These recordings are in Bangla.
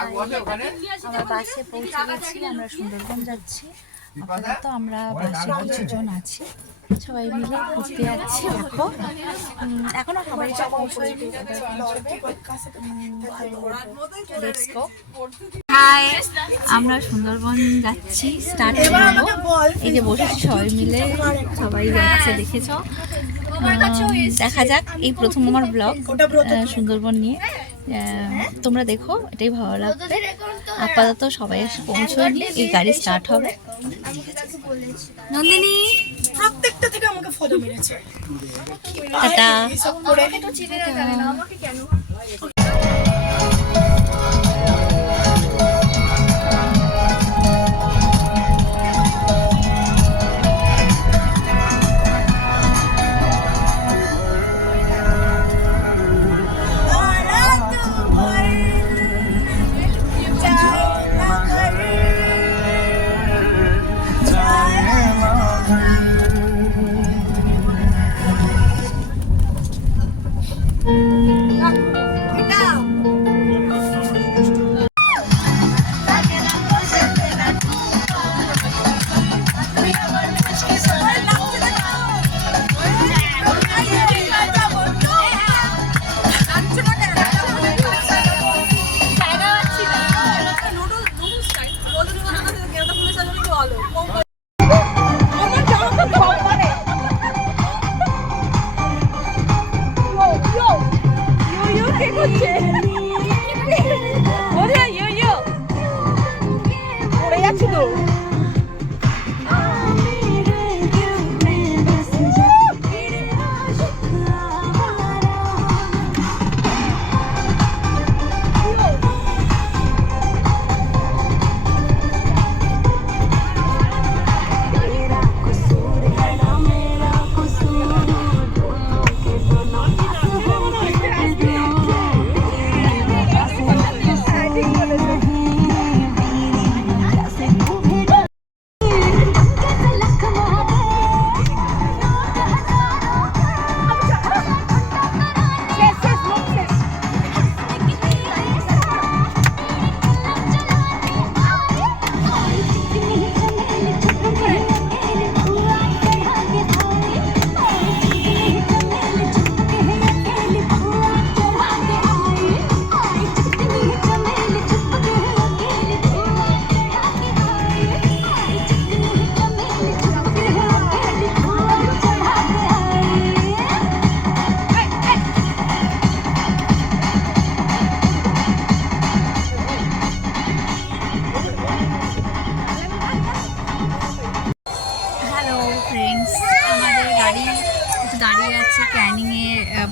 আমরা বাসে পৌঁছে গেছি, আমরা সুন্দরবন যাচ্ছি। আপাতত আমরা বাসে কিছুজন আছি, সবাই মিলে ঘুরতে যাচ্ছি। দেখো এখনো সবাই পৌঁছয়নি। হাই, আমরা সুন্দরবন যাচ্ছি, স্টার্ট করবো। এই যে বসেছি সবাই মিলে, সবাই যাচ্ছে, দেখেছো। দেখা যাক, এই প্রথম আমার ব্লগ সুন্দরবন নিয়ে। তোমরা দেখো, এটাই ভালো লাগবে। আপাতত সবাই এসে পৌঁছয়নি, এই গাড়ি স্টার্ট হবে। নন্দিনী প্রত্যেকটা থেকে আমাকে ফলো মেরেছে। টাটা।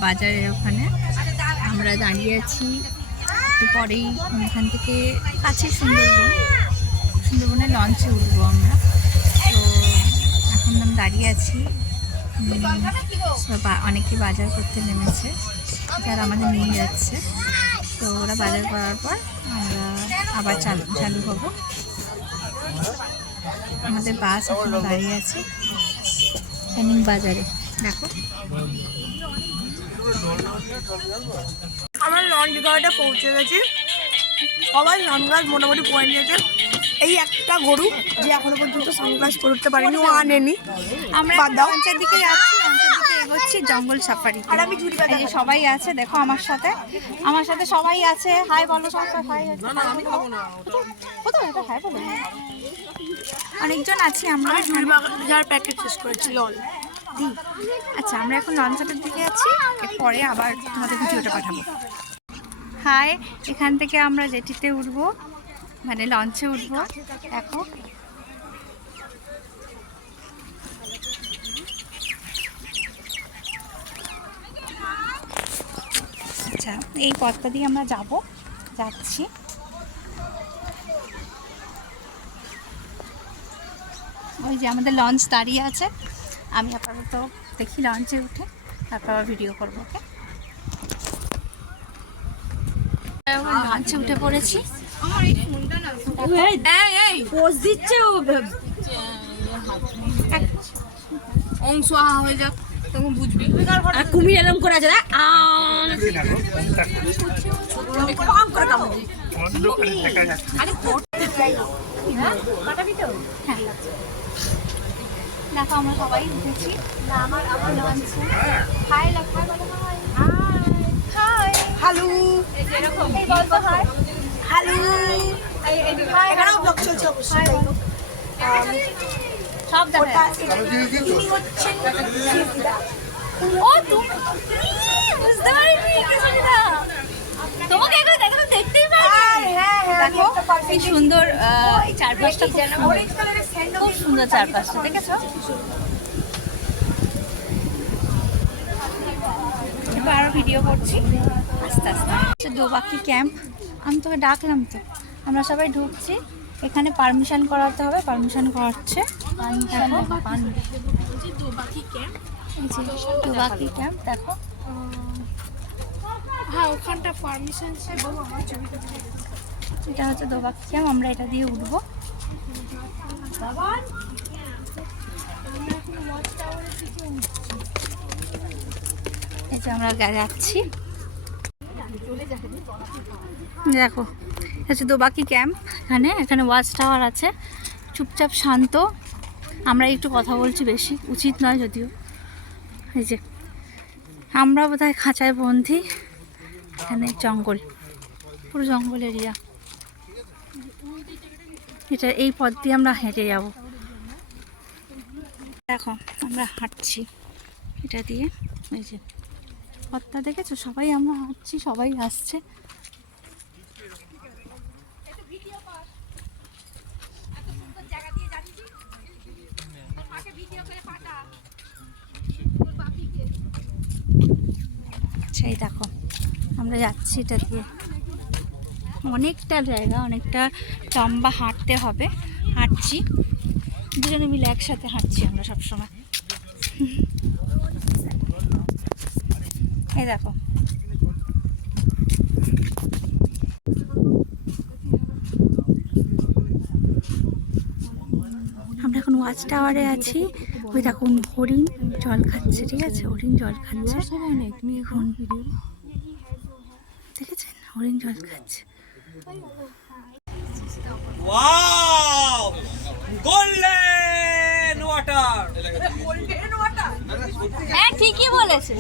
বাজারের ওখানে আমরা দাঁড়িয়ে আছি। একটু পরেই এখান থেকে কাছে সুন্দরবনে লঞ্চে উঠবো আমরা। তো এখন আমি দাঁড়িয়ে আছি, অনেকে বাজার করতে নেমেছে, যারা আমাদের নিয়ে যাচ্ছে। তো ওরা বাজার করার পর আমরা আবার চালু হব। আমাদের বাস এখন দাঁড়িয়ে আছে ক্যানিং বাজারে। দেখো, আমার লঞ্চ ঘাটে পৌঁছে গেছি। সবাই সানগ্লাস মোটামুটি পরে নিয়েছে। এই একটা গরু যে এখনো পর্যন্ত সানগ্লাস পরতে পারেনি, ও আনেনি। আমরা লঞ্চের দিকে যাচ্ছি, লঞ্চের দিকে এগোচ্ছি জঙ্গল সাফারি। আর আমি সবাই আছে, দেখো আমার সাথে সবাই আছে। হাই বলো সবাই, হাই। কোথায় হাই বলো, অনেকজন আছি আমরা। যার প্যাকেট শেষ করেছি লল। আচ্ছা, আমরা এখন লঞ্চের দিকে আছি, এরপরে আবার তোমাদের ভিডিওটা পাঠাবো। হাই, এখান থেকে আমরা জেটিতে উঠবো, মানে লঞ্চে উঠবো। দেখো, আচ্ছা, এই পথটা দিয়ে আমরা যাচ্ছি। ওই যে আমাদের লঞ্চ দাঁড়িয়ে আছে। আমি আপাতত দেখি লঞ্চে উঠে, তারপর ভিডিও করবো। ওকে, লঞ্চে উঠে পড়েছি। অংশ হয়ে যাক, তখন বুঝবি। আর কুমির এরকম করে আছে, হ্যাঁ দেখো আমরা সবাই উঠেছি। হ্যালো হ্যালো, এখানেও ব্লগ চলছে অবশ্যই। সব দেখা ইনি হচ্ছেন দিদা। ও তুমি বুঝতে পারিনি কিছুটা। তোমাকে এখন দেখো, দেখতেই পারি। দেখো কি সুন্দর এই চারপাশটা, খুব সুন্দর চারপাশটা, দেখেছো? এবার আরো ভিডিও করছি আস্তে আস্তে। দোবাকি ক্যাম্প, আমি তোকে ডাকলাম তো। আমরা সবাই ঢুকছি, এখানে পারমিশন করাতে হবে, পারমিশন করাচ্ছে। দোবাকি ক্যাম্প দেখো। হ্যাঁ ওখানটা পারমিশন এটা হচ্ছে দোবাকি ক্যাম্প, আমরা এটা দিয়ে উঠবো। এই যে আমরা যাচ্ছি, দেখো হচ্ছে দোবাকি ক্যাম্প। এখানে ওয়াচ টাওয়ার আছে, চুপচাপ শান্ত। আমরা একটু কথা বলছি, বেশি উচিত নয় যদিও। এই যে আমরা বোধহয় খাঁচায় বন্দি, এখানে জঙ্গল, পুরো জঙ্গল এরিয়া। এটা এই পথ দিয়ে আমরা হেঁটে যাব। দেখো আমরা হাঁটছি এটা দিয়ে, এই যে পথটা দেখেছো? সবাই আমরা হাঁটছি, সবাই আসছে। সেই দেখো আমরা যাচ্ছি এটা দিয়ে, অনেকটা জায়গা, অনেকটা লম্বা হাঁটতে হবে। হাঁটছি, দুজনে মিলে একসাথে হাঁটছি আমরা সবসময়। এই দেখো আমরা এখন ওয়াচ টাওয়ারে আছি। ওই দেখুন হরিণ জল খাচ্ছে, ঠিক আছে? হরিণ জল খাচ্ছে, এখন দেখেছেন? হরিণ জল খাচ্ছে। Wow, golden water. হ্যাঁ ঠিকই বলেছে,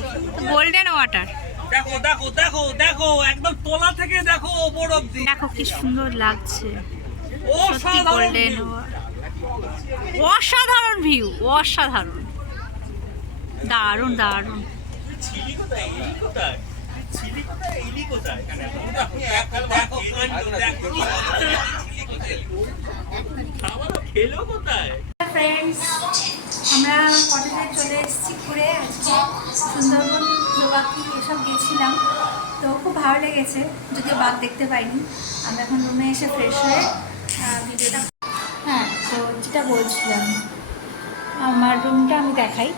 গোল্ডেন ওয়াটার। দেখো দেখো দেখো দেখো, একদম তোলা থেকে দেখো ওপর অব্দি। দেখো কি সুন্দর লাগছে, সত্যি অসাধারণ গোল্ডেন। view। অসাধারণ ভিউ, অসাধারণ, দারুণ দারুণ। ছিলি কোথায়? ইলি কোথায়? ছিলি কোথায়? ইলি কোথায়? দেখো দেখো কাণ্ড, দেখো খাবার খেলো কোথায়? ফ্রেন্ডস, আমরা কটেজে চলে এসেছি ঘুরে। আজকে সুন্দরবন, দোবাকি এসব গেছিলাম, তো খুব ভালো লেগেছে, যদিও বাঘ দেখতে পাইনি। আমরা এখন রুমে এসে ফ্রেশ হয়ে ভিডিওটা, হ্যাঁ তো যেটা বলছিলাম, আমার রুমটা আমি দেখাই।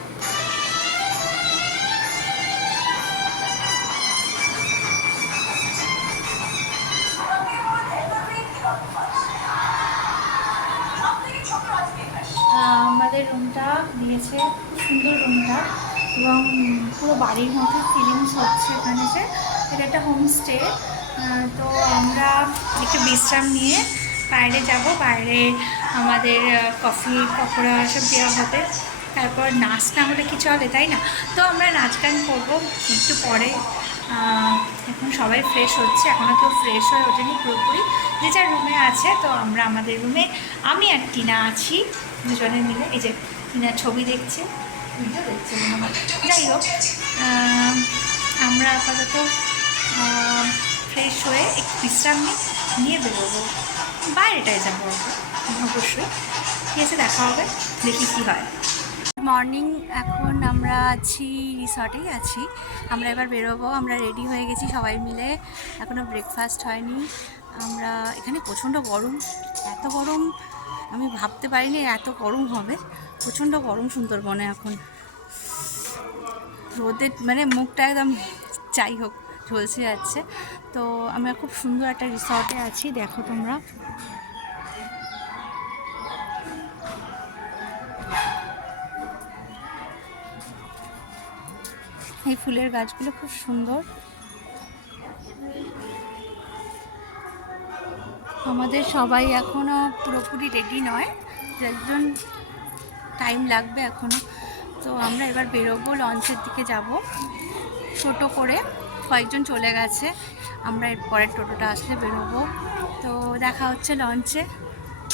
আমাদের রুমটা দিয়েছে, খুব সুন্দর রুমটা, এবং পুরো বাড়ির মতো ফিলিংস হচ্ছে এখানে। এটা একটা হোমস্টে। তো আমরা একটু বিশ্রাম নিয়ে বাইরে যাব, বাইরে আমাদের কফি পকোড়া সব দেওয়া হবে। তারপর নাচ না হলে কি চলে, তাই না? তো আমরা নাচ গান করবো একটু পরে। এখন সবাই ফ্রেশ হচ্ছে, এখনও কেউ ফ্রেশ হয়ে ওঠেনি পুরোপুরি, যে যার রুমে আছে। তো আমরা আমাদের রুমে, আমি আর টিনা আছি দুজনে মিলে। এই যে টিনা ছবি দেখছে, ভিডিও দেখছে মনে হয়। যাই হোক, আমরা আপাতত ফ্রেশ হয়ে একটু বিশ্রাম নিয়ে বেরোবো, বাইরেটায় যাবো অবশ্যই। ঠিক আছে, দেখা হবে, দেখি কী হয়। মর্নিং, এখন আমরা আছি রিসর্টেই আছি। আমরা এবার বেরোবো, আমরা রেডি হয়ে গেছি সবাই মিলে, এখনও ব্রেকফাস্ট হয়নি। আমরা এখানে প্রচণ্ড গরম, এত গরম আমি ভাবতে পারিনি এত গরম হবে। প্রচণ্ড গরম সুন্দরবনে এখন, রোদের মানে মুখটা একদম যাই হোক ঝলসে যাচ্ছে। তো আমরা খুব সুন্দর একটা রিসর্টে আছি, দেখো তোমরা। এই ফুলের গাছগুলো খুব সুন্দর। আমাদের সবাই এখনও পুরোপুরি রেডি নয়, একজন টাইম লাগবে এখনও। তো আমরা এবার বেরোবো, লঞ্চের দিকে যাব টোটো করে। কয়েকজন চলে গেছে, আমরা এর পরের টোটোটা আসলে বেরোবো। তো দেখা হচ্ছে লঞ্চে,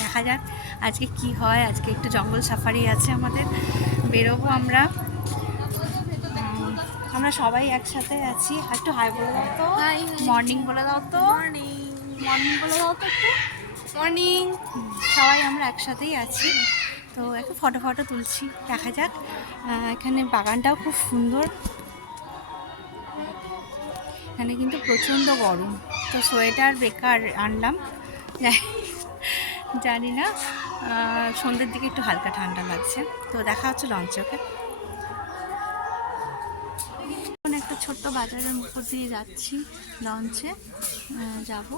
দেখা যাক আজকে কি হয়। আজকে একটু জঙ্গল সাফারি আছে আমাদের, বেরোবো আমরা। আমরা সবাই একসাথে আছি। একটু হাই বলে দাও তো, মর্নিং বলে দাও তো, মর্নিং বলে দাও তো একটু, মর্নিং। সবাই আমরা একসাথেই আছি। তো একটু ফটো তুলছি, দেখা যাক। এখানে বাগানটাও খুব সুন্দর। এখানে কিন্তু প্রচণ্ড গরম, তো সোয়েটার বেকার আনলাম, জানি না সন্ধ্যের দিকে একটু হালকা ঠান্ডা লাগছে। তো দেখা হচ্ছে লঞ্চে। ওকে, একটা ছোট্ট বাজারের উপর দিয়ে যাচ্ছি, লঞ্চে যাব।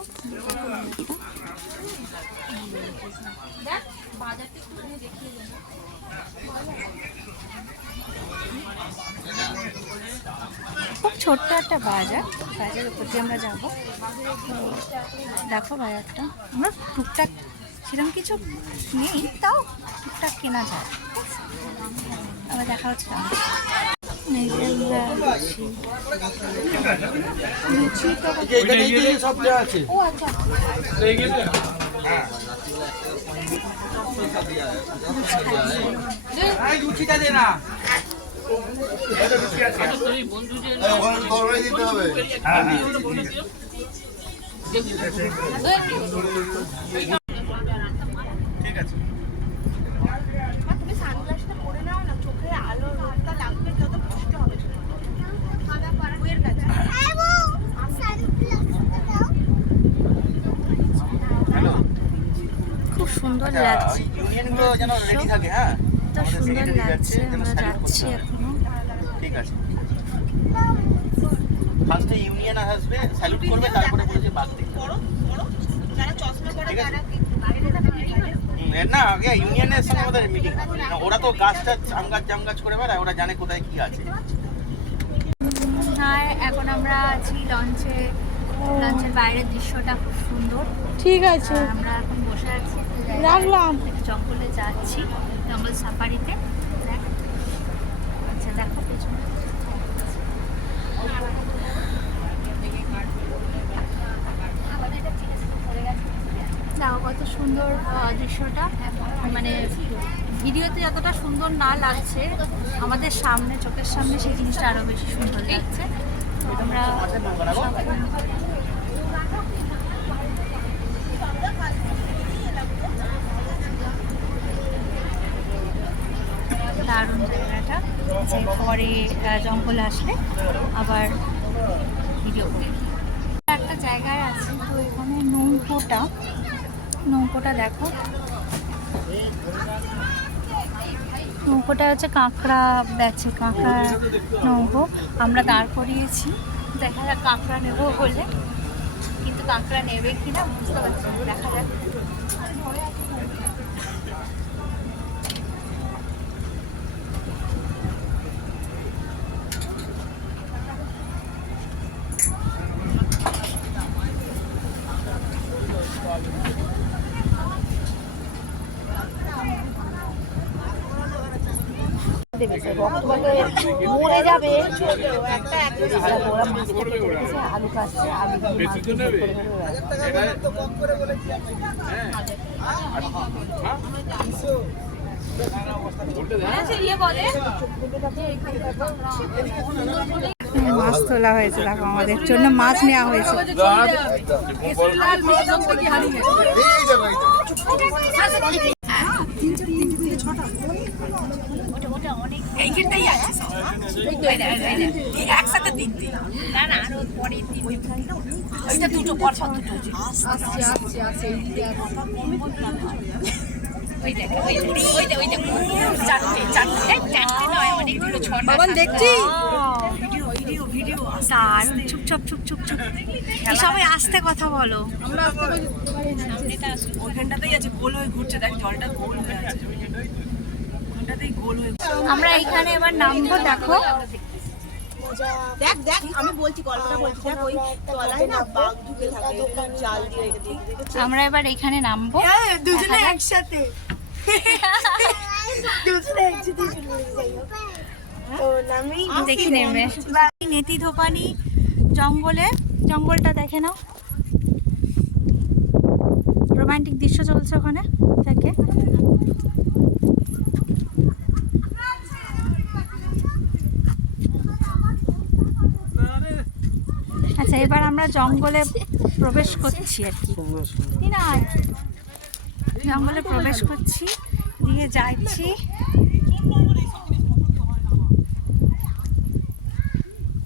খুব ছোট্ট একটা বাজার, বাজারের উপর দিয়ে আমরা যাবো। দেখো বাজারটা, আমরা টুকটাক সেরকম কিছু নেই, তাও টুকটাক কেনা যায়। আবার দেখা হচ্ছে ঠিক আছে। তুমি সানগ্লাসটা পরে নাও না, চোখে আলো রোদটা লাগবে, যত বুঝতে হবে বইয়ের কাছে। খুব সুন্দর লাগছে, ইউনিয়নগুলো যেন রেডি থাকে। হ্যাঁ, তো সুন্দর লাগছে। আমরা যাচ্ছি এখনো। ঠিক আছে। ফার্স্টে ইউনিয়ন আসবে, স্যালুট করবে, তারপরে বলেছে বাদ দিতে। যারা চশমা পরে তারা কি বাইরে না, আগে ইউনিয়নের সঙ্গে আমাদের মিটিং। ওরা তো গাছটা জামগাছ করে বেড়ায়, ওরা জানে কোথায় কি আছে। হ্যাঁ, এখন আমরা আছি লঞ্চে। লঞ্চের বাইরের দৃশ্যটা খুব সুন্দর। ঠিক আছে, আমরা এখন বসে আছি, রাখলাম। জঙ্গলে যাচ্ছি, জঙ্গল সাফারিতে। আচ্ছা দেখো পেছনে দেখো কত সুন্দর দৃশ্যটা। মানে ভিডিওতে যতটা সুন্দর না লাগছে, আমাদের সামনে, চোখের সামনে সেই জিনিসটা আরো বেশি সুন্দর লাগছে। আমরা দারুণ জায়গাটা, যে পরে জঙ্গল আসলে আবার ভিডিও করি। একটা জায়গায় আছে, তো এখানে নৌকোটা দেখো, নৌকোটা হচ্ছে কাঁকড়া বেচে, কাঁকড়া নৌকো আমরা দাঁড় করিয়েছি। দেখা যাক কাঁকড়া নেবো বলে, কিন্তু কাঁকড়া নেবে কিনা বুঝতে পারছি না, দেখা যাক। মরে যাবে। আলু কাটছে, আলু মাছ তোলা হয়েছে, দেখো আমাদের জন্য মাছ নেওয়া হয়েছে। একসাথে তিনটে না না, আরো পরে তিনটে, দুটো পর সব দুটো দেখছি। চুপ সবাই আস্তে কথা বলো। ওইখানটাতেই আছে, গোল হয়ে ঘুরছে, দেখ জলটা গোল হয়ে আছে, ওইখানটাতেই গোল হয়ে। আমরা এইখানে এবার নামবো, দেখো দেখ দেখ আমি বলছি গল্পটা বলছি দেখ ওই তলায় না বাঘ ঢুকে থাকে জাল দিয়ে রেখে দিয়ে আমরা এবার এখানে নামবো দুজনে একসাথে দুজনে একসাথে শুরু হয়ে যাই তো নামি দেখে নেবে নেতি ধোপানি জঙ্গলটা দেখে নাও, রোমান্টিক দৃশ্য চলছে ওখানে দেখে। আচ্ছা এবার আমরা জঙ্গলে প্রবেশ করছি আর কি, জঙ্গলে প্রবেশ করছি, দিয়ে যাচ্ছি।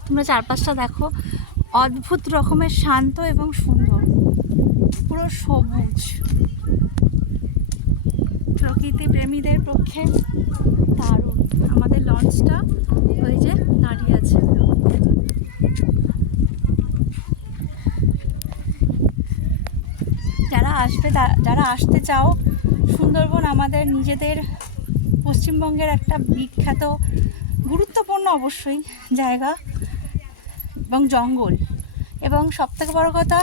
তোমরা চারপাশটা দেখো, অদ্ভুত রকমের শান্ত এবং সুন্দর, পুরো সবুজ, প্রকৃতি প্রেমীদের পক্ষে দারুণ। আমাদের লঞ্চটা ওই যে দাঁড়িয়ে আছে। যারা আসতে চাও, সুন্দরবন আমাদের নিজেদের পশ্চিমবঙ্গের একটা বিখ্যাত গুরুত্বপূর্ণ অবশ্যই জায়গা এবং জঙ্গল, এবং সবথেকে বড় কথা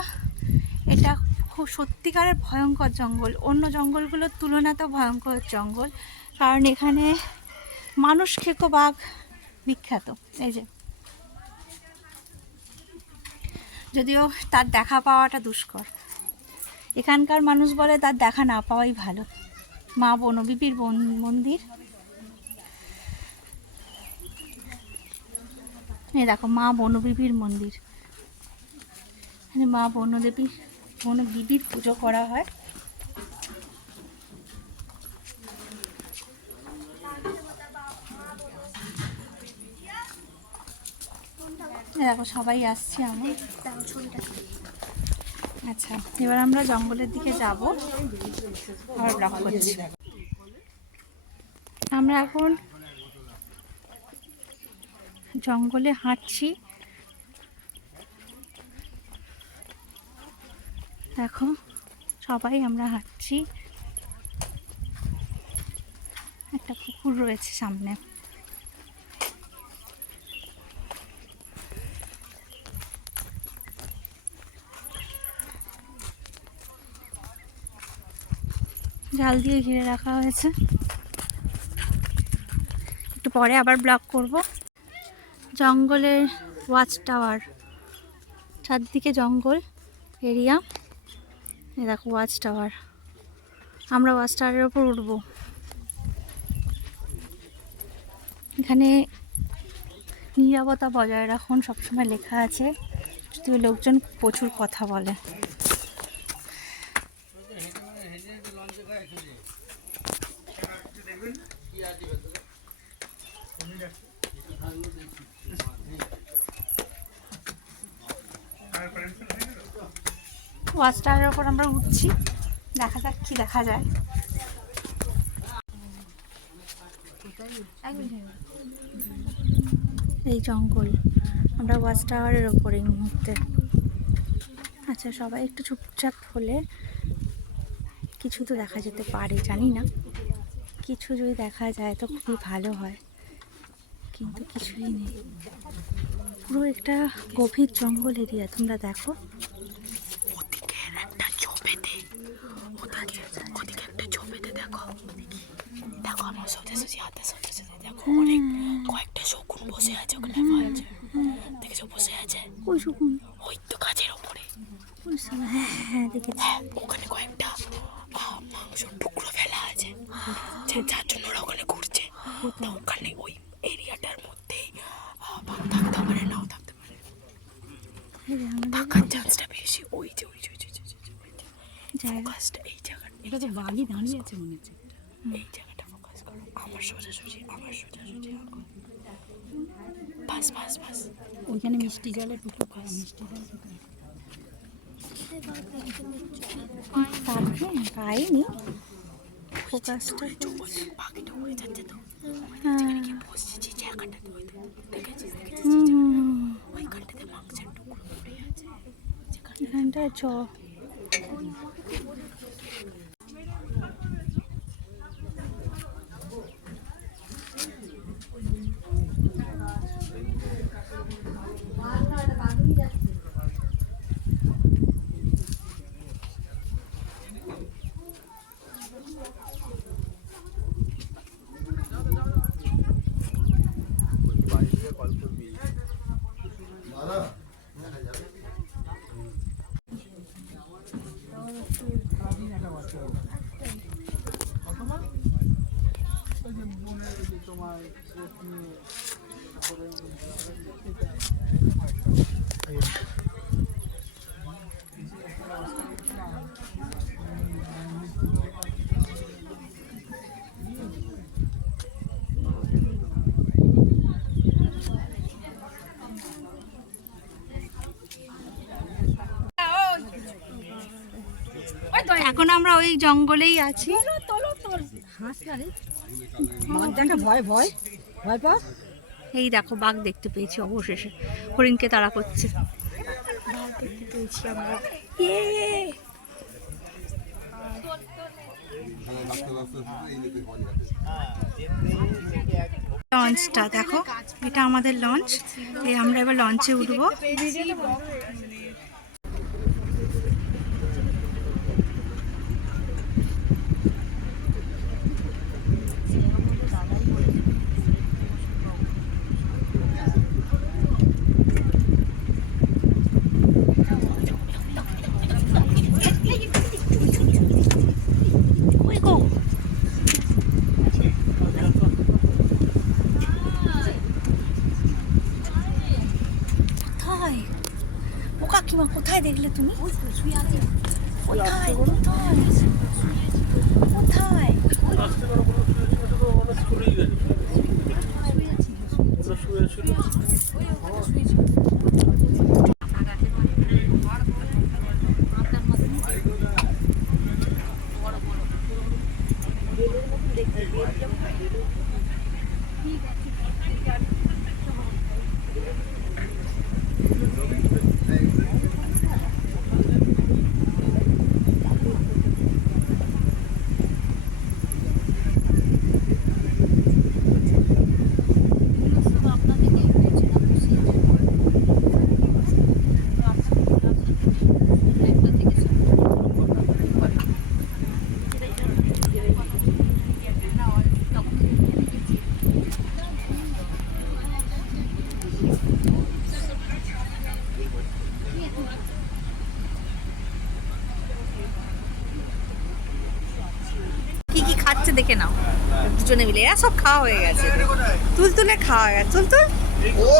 এটা খুব সত্যিকারের ভয়ঙ্কর জঙ্গল, অন্য জঙ্গলগুলোর তুলনাতেও ভয়ঙ্কর জঙ্গল, কারণ এখানে মানুষ খেকো বাঘ বিখ্যাত। এই যে, যদিও তার দেখা পাওয়াটা দুষ্কর, এখানকার মানুষ বলে তার দেখা না পাওয়াই ভালো। মা বনবিবির মন্দির, এই দেখো মা বনবিবির মন্দির, এখানে মা বনবিবির পুজো করা হয়। দেখো সবাই আসছে আমার। আচ্ছা এবার আমরা জঙ্গলের দিকে যাব, আবার ব্লক করছি। আমরা এখন জঙ্গলে হাঁটছি, দেখো সবাই আমরা হাঁটছি, একটা পুকুর রয়েছে সামনে। জাল দিয়ে ঘিরে রাখা হয়েছে, একটু পরে আবার ব্লক করব। জঙ্গলের ওয়াচ টাওয়ার, চারদিকে জঙ্গল এরিয়া, এই দেখো ওয়াচ টাওয়ার, আমরা ওয়াচ টাওয়ারের ওপর উঠবো। এখানে নীরবতা বজায় রাখুন সবসময় লেখা আছে, যদিও লোকজন প্রচুর কথা বলে। ওয়াচ টাওয়ারের ওপর আমরা উঠছি, দেখা যাক কি দেখা যায়। এই জঙ্গল, আমরা ওয়াচ টাওয়ারের ওপর এই মুহূর্তে। আচ্ছা সবাই একটু চুপচাপ হলে কিছু তো দেখা যেতে পারে, জানি না, কিছু যদি দেখা যায় তো খুবই ভালো হয়, কিন্তু কিছুই নেই, পুরো একটা গভীর জঙ্গল এরিয়া। তোমরা দেখো ওদিকে একটা ঝোপেতে, ওদিকে একটা ঝোপেতে দেখো, দেখো আমার সোজা হাতে সোজা দেখো অনেক কয়েকটা শকুন বসে আছে ওখানে, দেখেছো বসে আছে? ওই শকুন ওই তো গাছের ওপরে, হ্যাঁ দেখেছি, ওখানে কয়েকটা মাংসর টুকরো ফেলা আছে, যার জন্য ওরা ওখানে ঘুরছে। ওখানে ওই এরিয়াটার মধ্যেই থাকতে পারে, নাও থাকতে পারে, থাকার চান্সটা বেশি। ওই যে ফোকাসটা এই জায়গাটা, এটা তো বাঘই দাঁড়িয়ে আছে মনে হচ্ছে, এই জায়গাটা ফোকাস করো, আমার সোজাসুজি বাস বাস বাস। ওইখানে মিষ্টি জলের পুকুর করা, মিষ্টি জল পাইনি, ফোকাসটা পাখিটা উড়ে যাচ্ছে তো, বসছি জায়গাটাতে, ওইখানটাতে মাংসের টুকরো পড়ে আছে, এখানটা এখন আমরা ওই জঙ্গলেই আছি। এই দেখো বাঘ দেখতে পেয়েছি অবশেষে, হরিণকে তাড়া করছে। লঞ্চটা দেখো, এটা আমাদের লঞ্চ। আমরা এবার লঞ্চে উঠবো। কোথায় দেখলে তুমি? কোথায়? দেখে নাও দুজনে মিলে, এরা সব খাওয়া হয়ে গেছে। তুলতুলে খাওয়া হয়ে গেছে। তুলতুল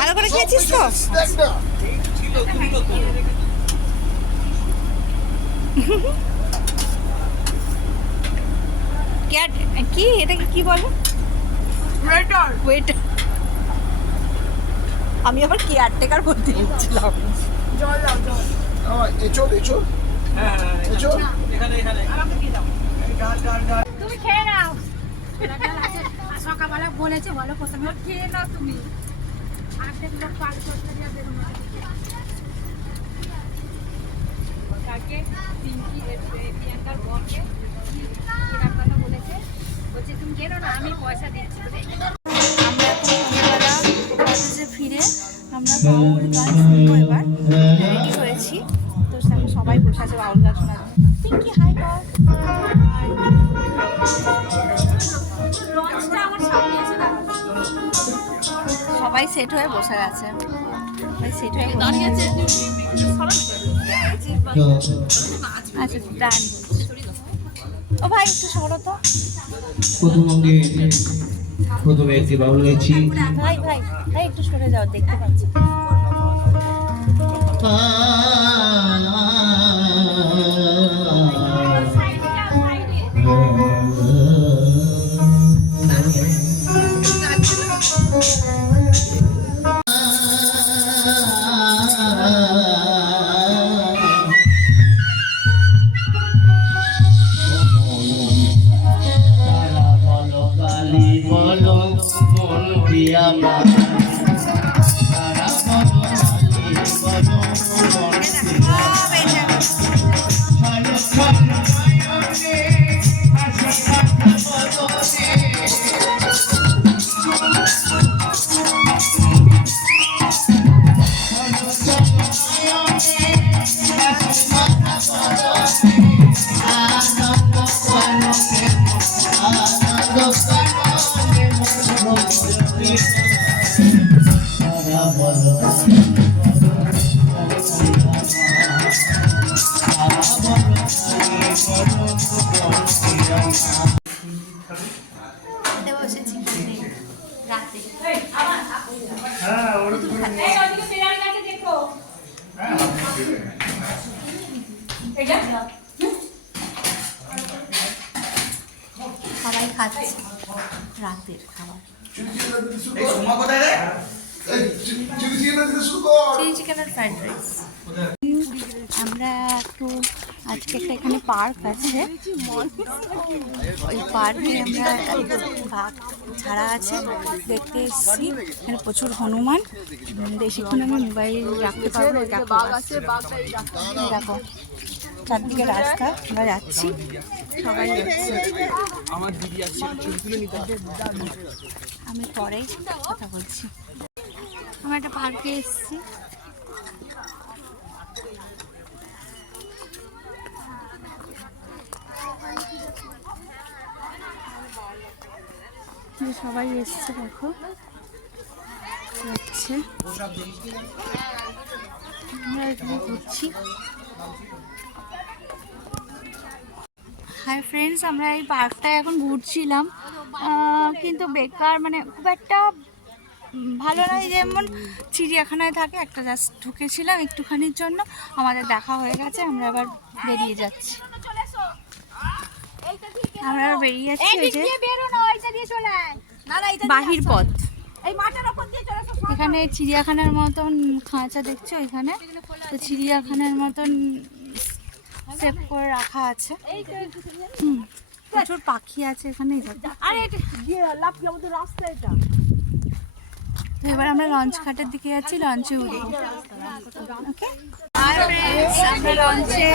ভালো করে খেয়েছিস তো? কি এটাকে কি বলে? ওয়েটার। আমি আবার কেয়ারটেকার বলতে যাচ্ছিলাম। জল দাও, জল। এচোর তুমি খেয়ে নাও। সকালবেলা বলেছে বলো প্রথমে খেয়ে নাও তুমি। আর্ধেক লোক পাক করতে দিয়ে বেরোনো কাকে পিঙ্কি প্রিয়াঙ্কার বরকে এরকম কথা বলেছে, বলছে তুমি খেয়ে নাও না, আমি পয়সা দিচ্ছি। আমরা এখন সন্ধ্যাবেলা কলেজে ফিরে আমরা বাউল গান শুনবো। এবার রেডি হয়েছি, তো সবাই বসে আছে বাউল গান শোনার জন্য। পিঙ্কি হাই কর। সবাই সেট হয়ে বসে গেছে, সবাই সেট হয়ে দাঁড়িয়ে আছে। আচ্ছা ডান। ও ভাই একটু সরো তো। প্রথমে একটি বাউল গাইছি। ভাই ভাই ভাই একটু সরে যাও, দেখতে পাচ্ছি। সবাই খাচ্ছে রাতের খাবার। চিলি চিকেন আর ফ্রাইড রাইস। আমরা একটু আজকে একটা এখানে পার্ক আছে, ওই পার্কে আমরা বাঘ ছাড়া আছে দেখতে এসেছি। এখানে প্রচুর হনুমান, বেশিক্ষণ আমি মোবাইল রাখতে পারবো। দেখো চারদিকে রাস্তা, আমরা যাচ্ছি, সবাই যাচ্ছে। আমি পরেই কথা বলছি। আমরা একটা পার্কে এসেছি, সবাই এসছে, দেখো যাচ্ছে, আমরা এখানে ঘুরছি। হাই ফ্রেন্ডস, আমরা এই পার্কটায় এখন ঘুরছিলাম, কিন্তু বেকার, মানে খুব একটা ভালো নয়। যেমন চিড়িয়াখানায় থাকে, একটা জাস্ট ঢুকেছিলাম একটুখানির জন্য, আমাদের দেখা হয়ে গেছে, আমরা আবার বেরিয়ে যাচ্ছি। আমরা বেরিয়ে যাচ্ছি, ওই যে বাহির পথ। এখানে চিড়িয়াখানার মতন খাঁচা দেখছো এখানে, তো চিড়িয়াখানার মতন সেভ করে রাখা আছে। প্রচুর পাখি আছে এখানে। এবার আমরা লঞ্চ ঘাটের দিকে যাচ্ছি, লঞ্চে উঠবো। ওকে, আমরা লঞ্চে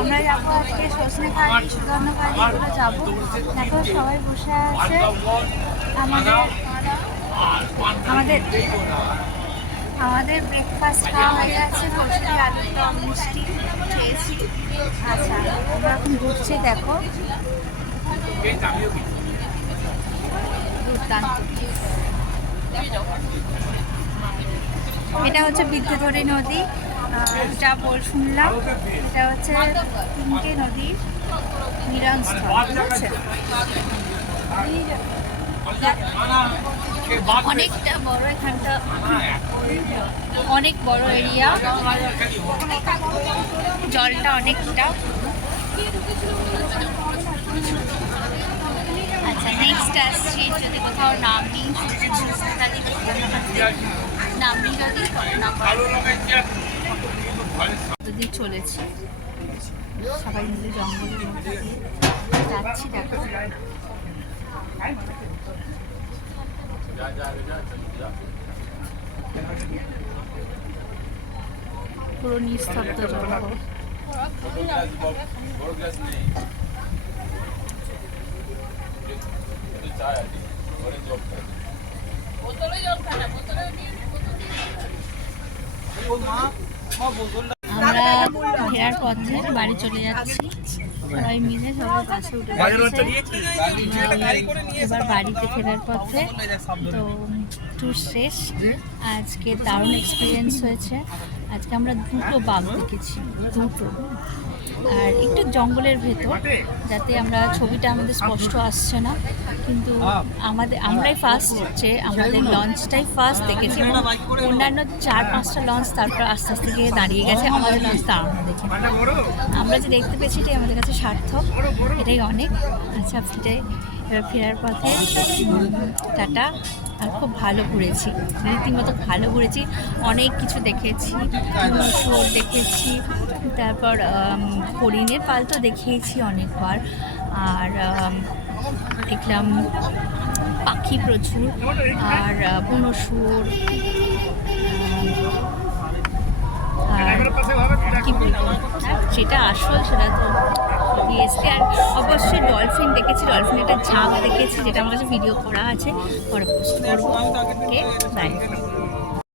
আমরা যাবো আজকে সজনেখালি, সুগন্ধখালি, এগুলো যাবো। দেখো সবাই বসে আছে। আমাদের ব্রেকফাস্ট খাওয়া হয়ে গেছে, কচুরি, আলুর দম, মিষ্টি খেয়েছি। আচ্ছা, আমরা এখন ঘুরছি, দেখো দুর্দান্ত। এটা হচ্ছে বিদ্যুৎধরী নদী, যা শুনলাম এটা হচ্ছে 3টে নদীর মিলনস্থল, ঠিক আছে? অনেকটা বড়, এখানটা অনেক বড় এরিয়া, জলটা অনেকটা। আচ্ছা, নেক্সট আসছি, যদি কোথাও নামি যদি চলেছি, সবাই মিলে জঙ্গলের মধ্যে যাচ্ছি। দেখো পুরো নিস্তব্ধ জঙ্গল। আমরা ফেরার পথে বাড়ি চলে যাচ্ছি, সবাই মিলে সবাই বাসে উঠে যাচ্ছে। এবার বাড়িতে ফেরার পথে, তো ট্যুর শেষ। আজকে দারুণ এক্সপিরিয়েন্স হয়েছে। আজকে আমরা 2টো বাঘ দেখেছি, 2টো, আর একটু জঙ্গলের ভেতর, যাতে আমরা ছবিটা আমাদের স্পষ্ট আসছে না, কিন্তু আমরাই ফার্স্ট, যে আমাদের লঞ্চটাই ফার্স্ট দেখেছি। অন্যান্য 4-5টা লঞ্চ তারপর আস্তে আস্তে গিয়ে দাঁড়িয়ে গেছে, আমাদের লঞ্চ দাঁড়ানো দেখে। আমরা যে দেখতে পেয়েছি এটাই আমাদের কাছে সার্থক, এটাই অনেক। আচ্ছা, এবার ফেরার পথে টাটা। আর খুব ভালো ঘুরেছি, রীতিমতো ভালো ঘুরেছি, অনেক কিছু দেখেছি, শুয়োর দেখেছি, তারপর হরিণের পাল তো দেখিয়েছি অনেকবার, আর দেখলাম পাখি প্রচুর, আর বুনো শুয়োর, আর কি বলবো, যেটা আসল সেটা তো দিয়েছে। আর অবশ্যই ডলফিন দেখেছি, ডলফিন একটা ঝাঁক দেখেছি, যেটা আমার কাছে ভিডিও করা আছে, পরে পোস্ট করবো। ওকে, বাই।